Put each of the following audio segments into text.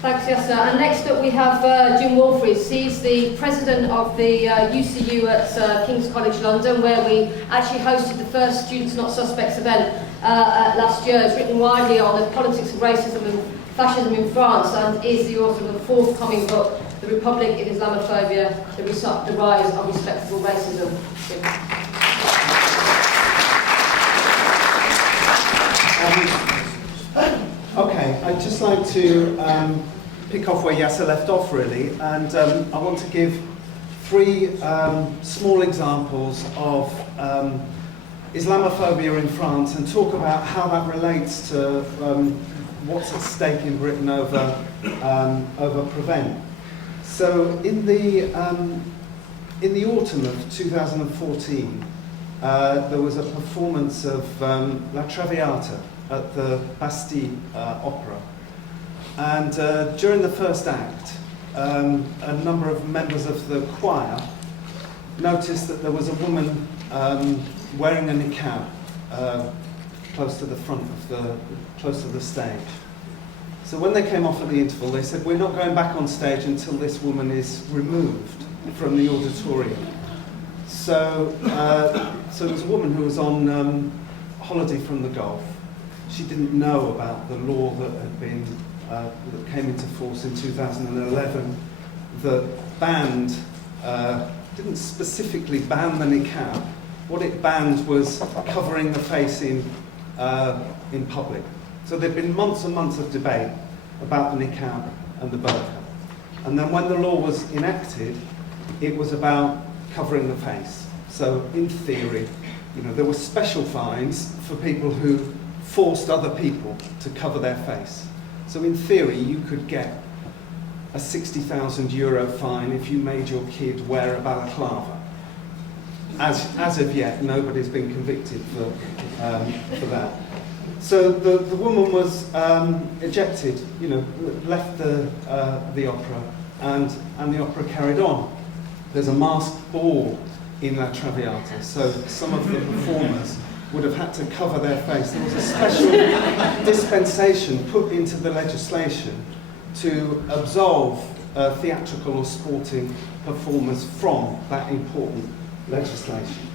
Thanks, Yasser. And next up we have Jim Wolfreys. He's the president of the UCU at King's College London, where we actually hosted the first Students Not Suspects event last year. It's written widely on the politics of racism and fascism in France, and is the author of the forthcoming book, The Republic in Islamophobia, The Rise of Respectable Racism. Okay, I'd just like to pick off where Yasser left off, really, and I want to give three small examples of Islamophobia in France and talk about how that relates to what's at stake in Britain over Prevent. So in the autumn of 2014, there was a performance of La Traviata at the Bastille Opera. And during the first act, a number of members of the choir noticed that there was a woman wearing a niqab close to the front of close to the stage. So when they came off at the interval, they said, "We're not going back on stage until this woman is removed from the auditorium." So, so there was a woman who was on holiday from the Gulf. She didn't know about the law that had been that came into force in 2011 that banned, didn't specifically ban the niqab. What it banned was covering the face in public. So there'd been months and months of debate about the niqab and the burqa. And then when the law was enacted, it was about covering the face. So in theory, there were special fines for people who forced other people to cover their face. So in theory, you could get a €60,000 fine if you made your kid wear a balaclava. As of yet, nobody's been convicted for that. So the woman was ejected, left the opera, and the opera carried on. There's a masked ball in La Traviata, so some of the performers would have had to cover their face. There was a special dispensation put into the legislation to absolve theatrical or sporting performers from that important legislation.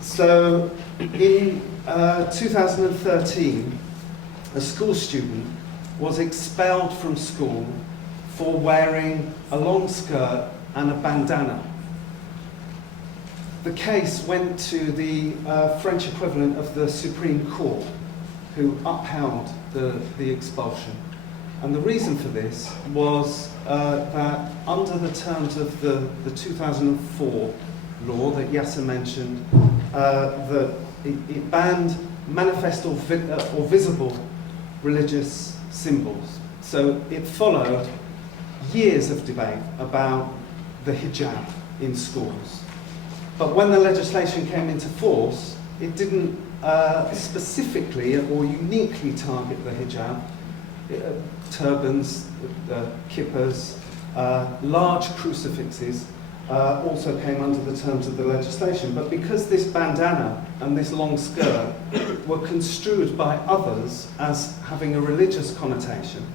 So in 2013, a school student was expelled from school for wearing a long skirt and a bandana. The case went to the French equivalent of the Supreme Court, who upheld the expulsion. And the reason for this was that under the terms of the 2004 law that Yasser mentioned, that it banned manifest or visible religious symbols. So it followed years of debate about the hijab in schools. But when the legislation came into force, it didn't specifically or uniquely target the hijab. Turbans, kippahs, large crucifixes also came under the terms of the legislation. But because this bandana and this long skirt were construed by others as having a religious connotation,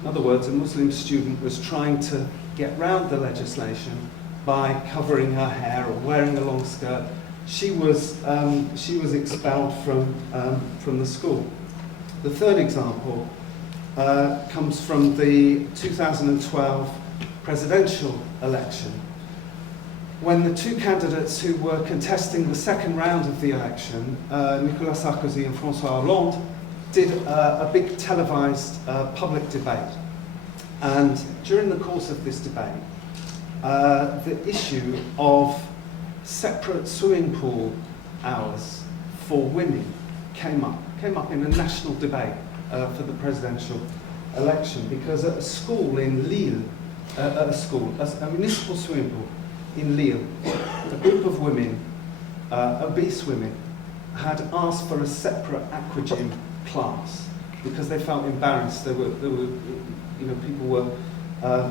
in other words, a Muslim student was trying to get round the legislation by covering her hair or wearing a long skirt, she was expelled from the school. The third example comes from the 2012 presidential election, when the two candidates who were contesting the second round of the election, Nicolas Sarkozy and François Hollande, did a big televised public debate. And during the course of this debate, the issue of separate swimming pool hours for women came up in a national debate for the presidential election, because at a school in Lille, a municipal swimming pool in Lille, a group of women, obese women, had asked for a separate aquagym class because they felt embarrassed. They were people were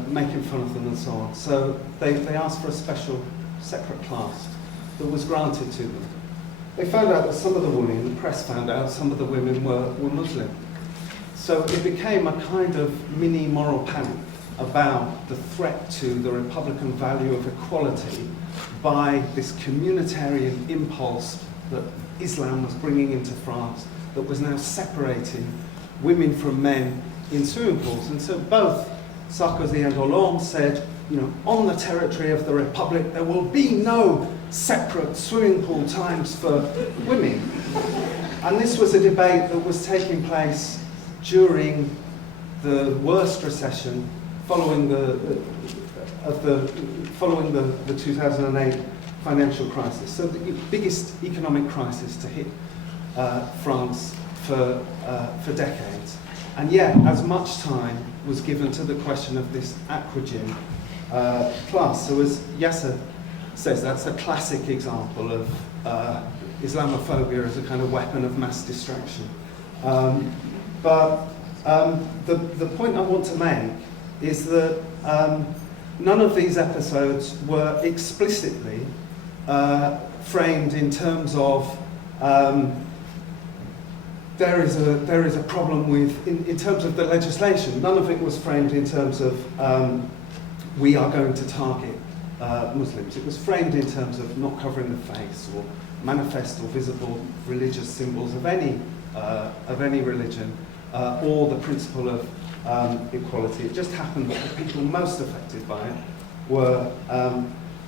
making fun of them and so on. So they asked for a special separate class that was granted to them. They found out that some of the women, the press found out some of the women were Muslim. So it became a kind of mini moral panic about the threat to the Republican value of equality by this communitarian impulse that Islam was bringing into France that was now separating women from men in swimming pools. And so both Sarkozy and Hollande said, on the territory of the Republic there will be no separate swimming pool times for women. And this was a debate that was taking place during the worst recession following the 2008 financial crisis. So the biggest economic crisis to hit France for decades. And yet, as much time was given to the question of this aquagym class. So as Yasser says, that's a classic example of Islamophobia as a kind of weapon of mass distraction. But the point I want to make is that none of these episodes were explicitly framed in terms of there is a problem with, in terms of the legislation. None of it was framed in terms of we are going to target Muslims. It was framed in terms of not covering the face or manifest or visible religious symbols of any religion, or the principle of equality. It just happened that the people most affected by it were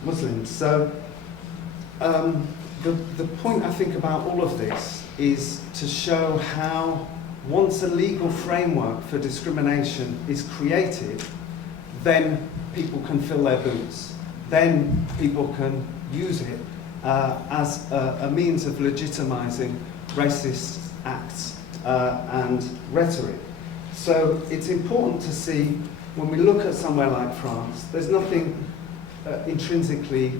Muslims. So the point I think about all of this is to show how once a legal framework for discrimination is created, then people can fill their boots. Then people can use it as a means of legitimizing racist acts and rhetoric. So it's important to see, when we look at somewhere like France, there's nothing intrinsically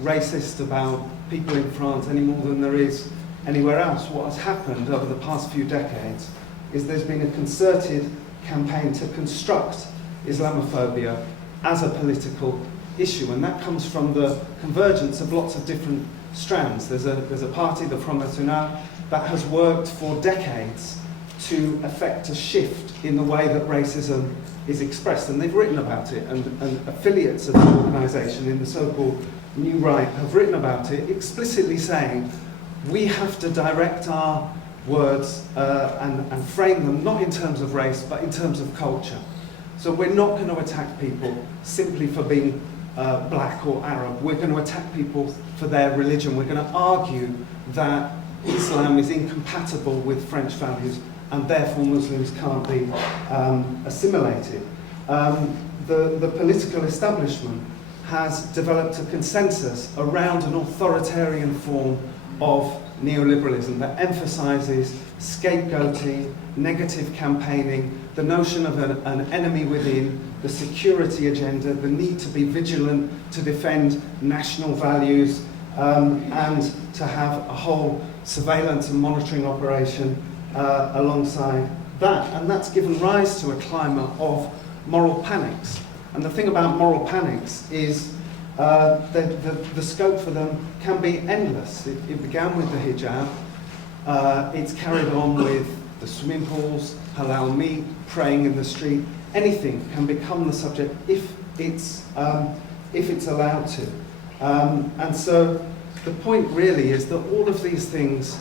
racist about people in France any more than there is anywhere else. What has happened over the past few decades is there's been a concerted campaign to construct Islamophobia as a political issue, and that comes from the convergence of lots of different strands. There's a party, the Front National, that has worked for decades to effect a shift in the way that racism is expressed, and they've written about it, and affiliates of the organisation in the so-called New Right have written about it, explicitly saying we have to direct our words and frame them not in terms of race but in terms of culture. So we're not going to attack people simply for being black or Arab. We're going to attack people for their religion. We're going to argue that Islam is incompatible with French values and therefore Muslims can't be assimilated. The political establishment has developed a consensus around an authoritarian form of neoliberalism that emphasises scapegoating, negative campaigning, the notion of an enemy within, the security agenda, the need to be vigilant to defend national values, and to have a whole surveillance and monitoring operation alongside that. And that's given rise to a climate of moral panics. And the thing about moral panics is the scope for them can be endless. It began with the hijab. It's carried on with the swimming pools, halal meat, praying in the street. Anything can become the subject if it's allowed to. And so the point really is that all of these things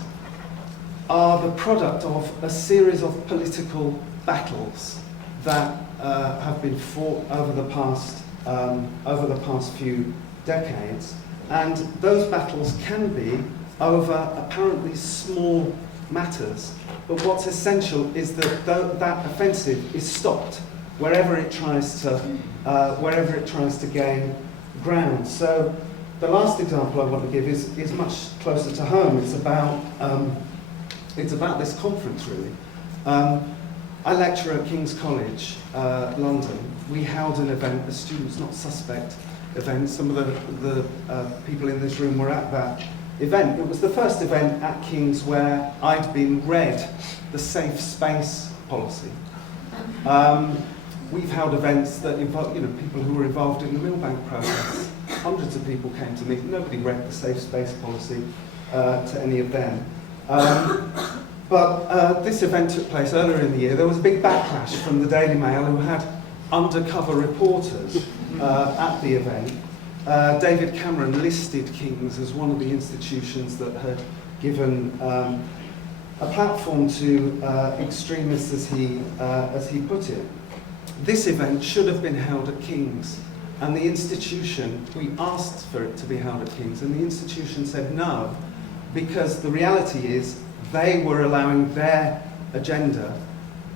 are the product of a series of political battles that have been fought over the past few decades, and those battles can be over apparently small matters. But what's essential is that that offensive is stopped wherever it tries to gain ground. So the last example I want to give is much closer to home. It's about this conference really. I lecture at King's College, London. We held an event, a Students Not Suspect event. Some of the people in this room were at that event. It was the first event at King's where I'd been read the safe space policy. We've held events that involve, people who were involved in the Millbank protests. Hundreds of people came to me. Nobody read the safe space policy to any of them. But this event took place earlier in the year. There was a big backlash from the Daily Mail, who had undercover reporters at the event. David Cameron listed King's as one of the institutions that had given a platform to extremists, as he put it. This event should have been held at King's, and the institution, we asked for it to be held at King's, and the institution said no, because the reality is they were allowing their agenda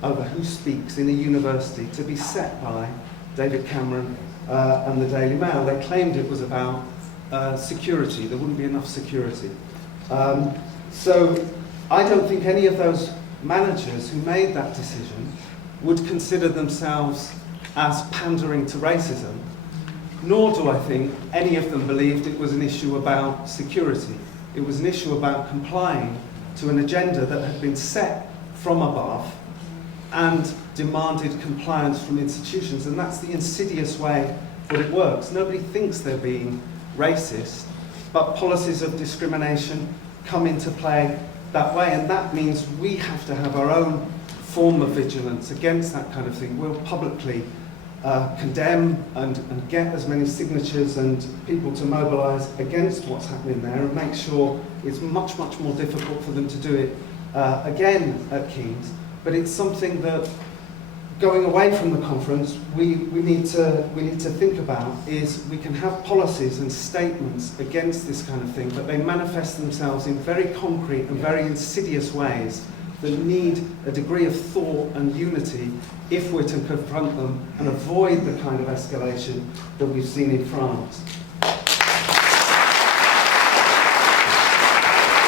over who speaks in a university to be set by David Cameron and the Daily Mail. They claimed it was about security. There wouldn't be enough security. So I don't think any of those managers who made that decision would consider themselves as pandering to racism, nor do I think any of them believed it was an issue about security. It was an issue about complying to an agenda that had been set from above and demanded compliance from institutions, and that's the insidious way that it works. Nobody thinks they're being racist, but policies of discrimination come into play that way, and that means we have to have our own form of vigilance against that kind of thing. We'll publicly condemn and get as many signatures and people to mobilise against what's happening there, and make sure it's much, much more difficult for them to do it again at King's. But it's something that, going away from the conference, we need to think about. Is we can have policies and statements against this kind of thing, but they manifest themselves in very concrete and very insidious ways that need a degree of thought and unity if we're to confront them and avoid the kind of escalation that we've seen in France.